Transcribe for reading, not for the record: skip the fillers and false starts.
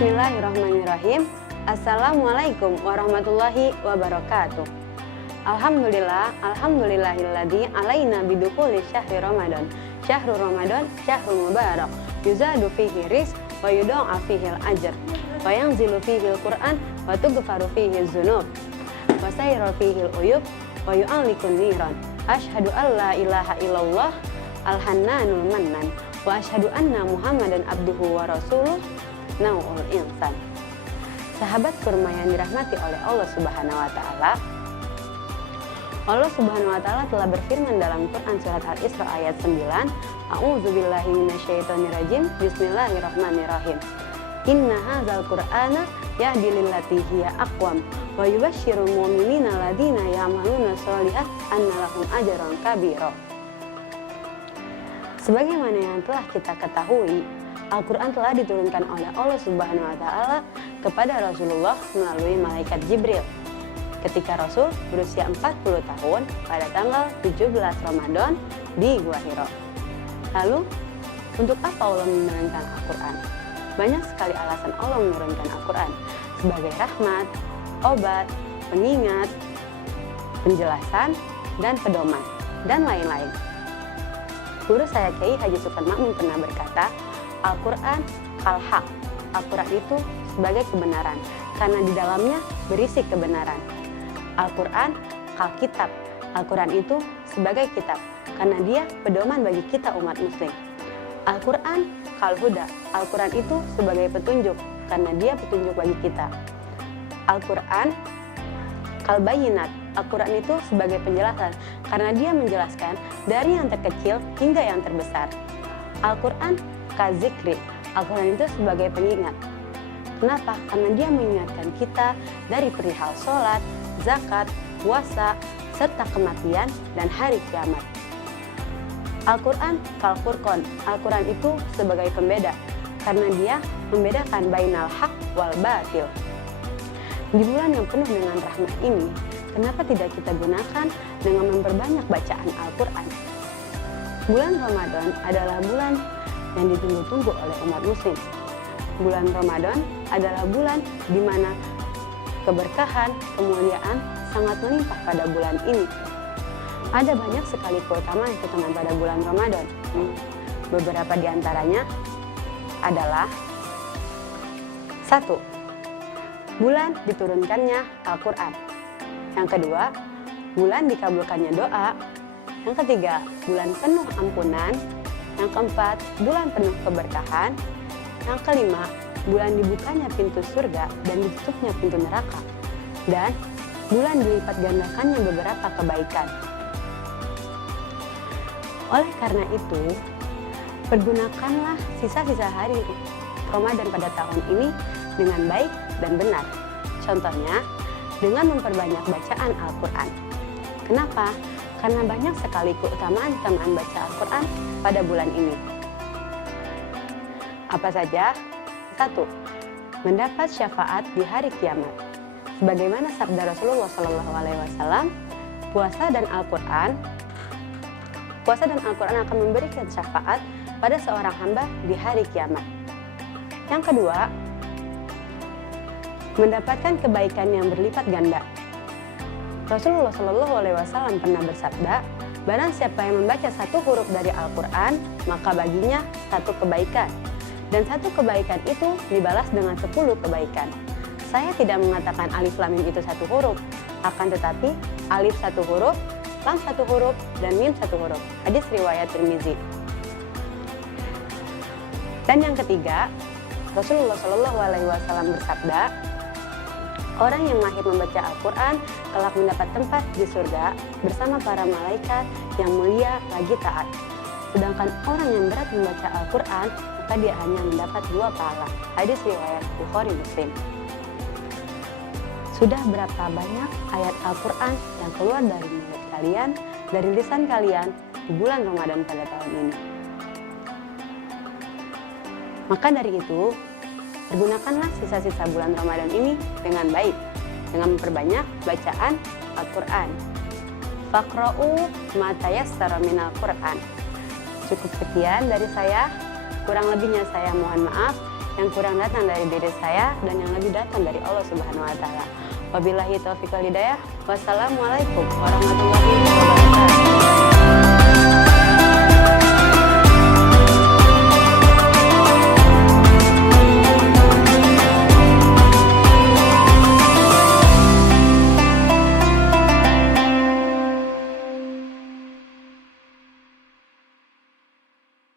Bismillahirrahmanirrahim. Assalamualaikum warahmatullahi wabarakatuh. Alhamdulillahilladzi alaina bidukhuli syahri Ramadan. Syahrul Ramadan, syahrul mubarak. Yuzadu fihi rizq wa yudha'afu fihi al-ajr. Wa yanzilu fihi al-Qur'an wa tughfaru fihi az-dzunub. Wa sayru fihi al-uyub wa yu'allikun niran. Asyhadu an la ilaha illallah al-hannanul mannan. Wa asyhadu anna Muhammadan abduhu wa rasuluh nau'ul insan. Sahabat kurma yang dirahmati oleh Allah Subhanahu wa taala. Allah Subhanahu wa taala telah berfirman dalam Quran surat Al-Isra ayat 9, A'udzubillahi minasyaitonirrajim. Bismillahirrahmanirrahim. Inna hadzal Qur'ana yahdi lillati hiya aqwam wa yubashshirul mu'minina alladzina ya'maluna sholihat anna lahum ajran kabira. Sebagaimana yang telah kita ketahui, Al-Quran telah diturunkan oleh Allah Subhanahu wa taala kepada Rasulullah melalui malaikat Jibril ketika Rasul berusia 40 tahun pada tanggal 17 Ramadan di Gua Hiro. Lalu, untuk apa Allah menurunkan Al-Quran? Banyak sekali alasan Allah menurunkan Al-Quran, sebagai rahmat, obat, pengingat, penjelasan, dan pedoman, dan lain-lain. Guru saya Kiai Haji Sultan Makmun pernah berkata, Al-Quran kal-haq. Al-Quran itu sebagai kebenaran, karena di dalamnya berisi kebenaran. Al-Quran kal-kitab. Al-Quran itu sebagai kitab, karena dia pedoman bagi kita umat muslim. Al-Quran kal-huda. Al-Quran itu sebagai petunjuk, karena dia petunjuk bagi kita. Al-Quran kal-bayinat. Al-Quran itu sebagai penjelasan, karena dia menjelaskan dari yang terkecil hingga yang terbesar. Al-Quran kazikri. Al-Quran itu sebagai pengingat. Kenapa? Karena dia mengingatkan kita dari perihal sholat, zakat, puasa, serta kematian dan hari kiamat. Al-Quran kal-furqan. Al-Quran itu sebagai pembeda, karena dia membedakan bainal haq wal batil. Di bulan yang penuh dengan rahmat ini, kenapa tidak kita gunakan dengan memperbanyak bacaan Al-Quran? Bulan Ramadan adalah bulan yang ditunggu-tunggu oleh umat muslim. Bulan Ramadan adalah bulan di mana keberkahan, kemuliaan sangat melimpah pada bulan ini. Ada banyak sekali keutamaan pada bulan Ramadan. Beberapa di antaranya adalah: 1. Bulan diturunkannya Al-Quran. Yang kedua, bulan dikabulkannya doa. Yang ketiga, bulan penuh ampunan. Yang keempat, bulan penuh keberkahan. Yang kelima, bulan dibukanya pintu surga dan ditutupnya pintu neraka. Dan bulan dilipat gandakannya beberapa kebaikan. Oleh karena itu, pergunakanlah sisa-sisa hari Ramadan pada tahun ini dengan baik dan benar. Contohnya, dengan memperbanyak bacaan Al-Quran. Kenapa? Karena banyak sekali keutamaan baca Al-Quran pada bulan ini. Apa saja? 1. Mendapat syafaat di hari kiamat. Sebagaimana sabda Rasulullah SAW, puasa dan Al-Quran akan memberikan syafaat pada seorang hamba di hari kiamat. Yang kedua, mendapatkan kebaikan yang berlipat ganda. Rasulullah SAW pernah bersabda, barang siapa yang membaca satu huruf dari Al-Quran, maka baginya satu kebaikan. Dan satu kebaikan itu dibalas dengan 10 kebaikan. Saya tidak mengatakan alif lam mim itu satu huruf, akan tetapi alif satu huruf, lam satu huruf, dan mim satu huruf. Hadis riwayat Tirmizi. Dan yang ketiga, Rasulullah SAW bersabda, orang yang mahir membaca Al-Quran kelak mendapat tempat di surga bersama para malaikat yang mulia lagi taat. Sedangkan orang yang berat membaca Al-Quran, maka dia hanya mendapat 2 pahala. Hadis riwayat Bukhari Muslim. Sudah berapa banyak ayat Al-Quran yang keluar dari mulut kalian, dari lisan kalian di bulan Ramadan pada tahun ini? Maka dari itu, pergunakanlah sisa-sisa bulan Ramadan ini dengan baik, dengan memperbanyak bacaan Al-Quran. Faqra'u ma tayassara minal Quran. Cukup sekian dari saya, kurang lebihnya saya mohon maaf. yang kurang datang dari diri saya, dan yang lebih datang dari Allah Subhanahu wa taala. Wabillahi taufiq wal hidayah. Wassalamualaikum warahmatullahi wabarakatuh.